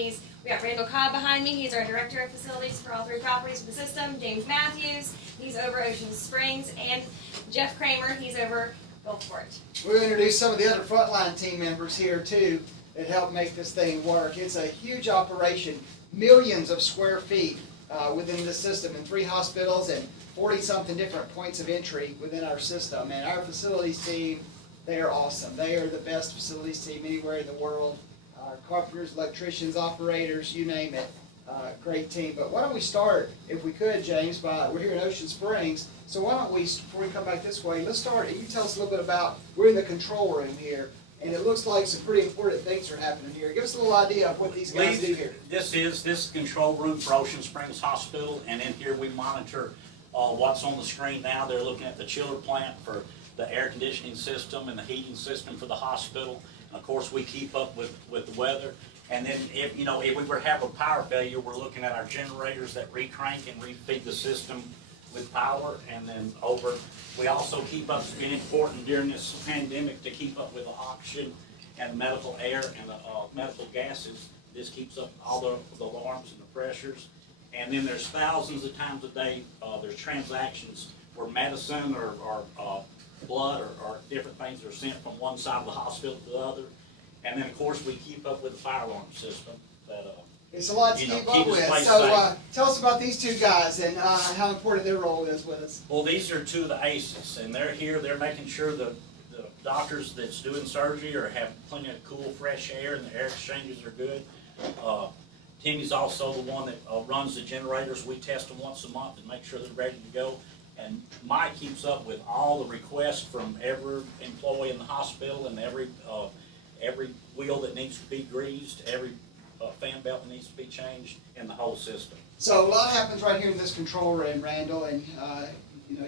properties. We got Randall Cobb behind me. He's our director of facilities for all 3 properties for the system. James Matthews, he's over Ocean Springs, and Jeff Kramer, he's over Gulfport. We're going to introduce some of the other frontline team members here too that help make this thing work. It's a huge operation, millions of square feet within the system in 3 hospitals and 40-something different points of entry within our system. And our facilities team, they are awesome. They are the best facilities team anywhere in the world. Carpenters, electricians, operators, you name it. Great team. But why don't we start, if we could, James, we're here in Ocean Springs, so why don't we, before we come back this way, let's start, and you tell us a little bit about, we're in the control room here, and it looks like some pretty important things are happening here. Give us a little idea of what these guys do here. This is the control room for Ocean Springs Hospital, and in here we monitor what's on the screen now. They're looking at the chiller plant for the air conditioning system and the heating system for the hospital. And of course, we keep up with the weather. And then if we were to have a power failure, we're looking at our generators that recrank and refeed the system with power. And then we also keep up, it's been important during this pandemic to keep up with the oxygen and the medical air and the medical gases. This keeps up all the alarms and the pressures. And then there's thousands of times a day, there's transactions where medicine or blood or different things are sent from one side of the hospital to the other. And then, of course, we keep up with the fire alarm system. It's a lot to keep up with. So tell us about these 2 guys and how important their role is with us. Well, these are 2 of the aces, and they're here. They're making sure the doctors that's doing surgery have plenty of cool, fresh air, and the air exchanges are good. Timmy's also the one that runs the generators. We test them once a month and make sure they're ready to go. And Mike keeps up with all the requests from every employee in the hospital and every wheel that needs to be greased, every fan belt that needs to be changed in the whole system. So a lot happens right here in this control room, Randall, and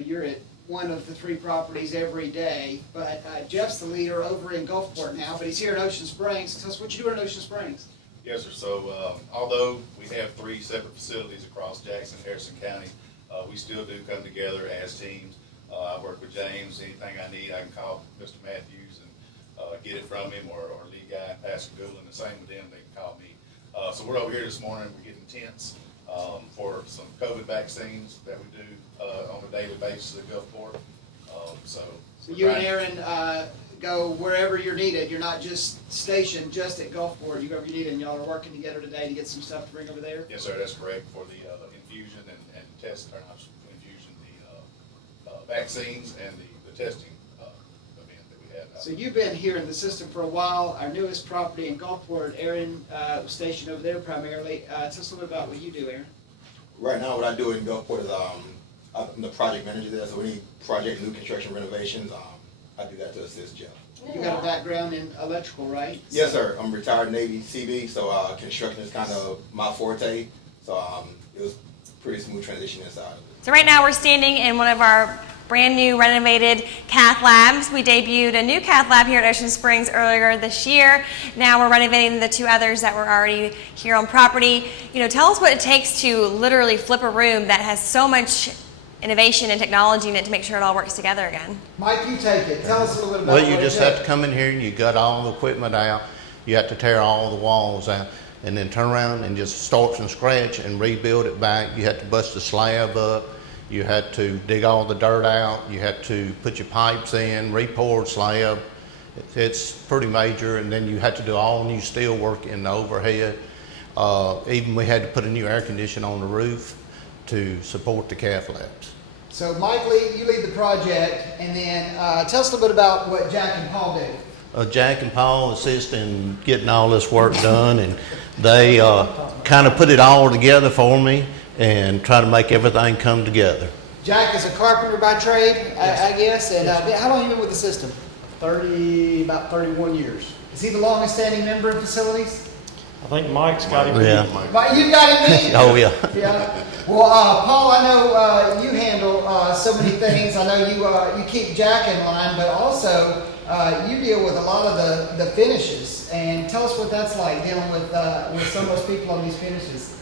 you're at one of the 3 properties every day. But Jeff's the leader over in Gulfport now, but he's here in Ocean Springs. Tell us what you do in Ocean Springs. Yes, sir. So although we have 3 separate facilities across Jackson and Harrison County, we still do come together as teams. I work with James. Anything I need, I can call Mr. Matthews and get it from him, or lead guy, Pastor Goulden, the same with them, they can call me. So we're over here this morning, we're getting tents for some COVID vaccines that we do on a daily basis at Gulfport. So you and Aaron go wherever you're needed. You're not just stationed just at Gulfport. You go wherever you're needed, and y'all are working together today to get some stuff to bring over there? Yes, sir, that's correct, for the infusion and test, or not infusion, the vaccines and the testing event that we had. So you've been here in the system for a while. Our newest property in Gulfport, Aaron was stationed over there primarily. Tell us a little bit about what you do, Aaron. Right now, what I do in Gulfport is I'm the project manager there, so any project, new construction, renovations, I do that to assist Jeff. You got a background in electrical, right? Yes, sir. I'm retired Navy CB, so construction is kind of my forte. So it was a pretty smooth transition inside of it. So right now we're standing in one of our brand new renovated cath labs. We debuted a new cath lab here at Ocean Springs earlier this year. Now we're renovating the 2 others that were already here on property. Tell us what it takes to literally flip a room that has so much innovation and technology in it to make sure it all works together again. Mike, you take it. Tell us a little bit about Well, you just have to come in here and you gut all the equipment out. You have to tear all the walls out and then turn around and just start from scratch and rebuild it back. You have to bust the slab up. You had to dig all the dirt out. You had to put your pipes in, re-pour slab. It's pretty major. And then you had to do all new steel work in the overhead. Even we had to put a new air conditioner on the roof to support the cath labs. So Mike, you lead the project, and then tell us a little bit about what Jack and Paul do. Jack and Paul assist in getting all this work done, and they kind of put it all together for me and try to make everything come together. Jack is a carpenter by trade, I guess, and how long have you been with the system? About 31 years. Is he the longest standing member of facilities? I think Mike's got him. Yeah. Mike, you got him beat. Oh, yeah. Yeah. Well, Paul, I know you handle so many things. I know you keep Jack in line, but also you deal with a lot of the finishes. And tell us what that's like dealing with some of those people on these finishes.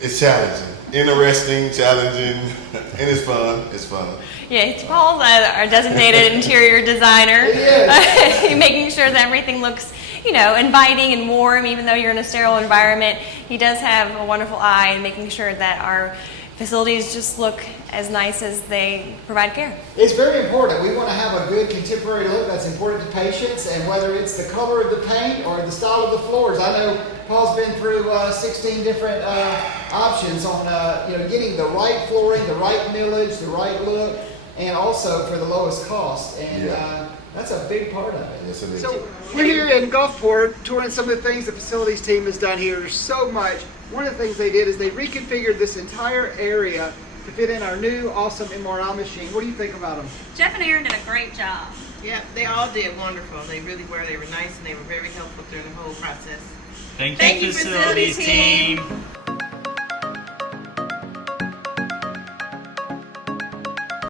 It's challenging, interesting, challenging, and it's fun. It's fun. Yeah, Paul's our designated interior designer. He is. Making sure that everything looks inviting and warm, even though you're in a sterile environment. He does have a wonderful eye in making sure that our facilities just look as nice as they provide care. It's very important. We want to have a good contemporary look that's important to patients, and whether it's the color of the paint or the style of the floors. I know Paul's been through 16 different options on getting the right flooring, the right millage, the right look, and also for the lowest cost. And that's a big part of it. Yes, it is. So we're here in Gulfport touring some of the things the facilities team has done here. There's so much. One of the things they did is they reconfigured this entire area to fit in our new awesome MRI machine. What do you think about them? Jeff and Aaron did a great job. Yeah, they all did wonderful. They really were. They were nice and they were very helpful during the whole process. Thank you, facilities team.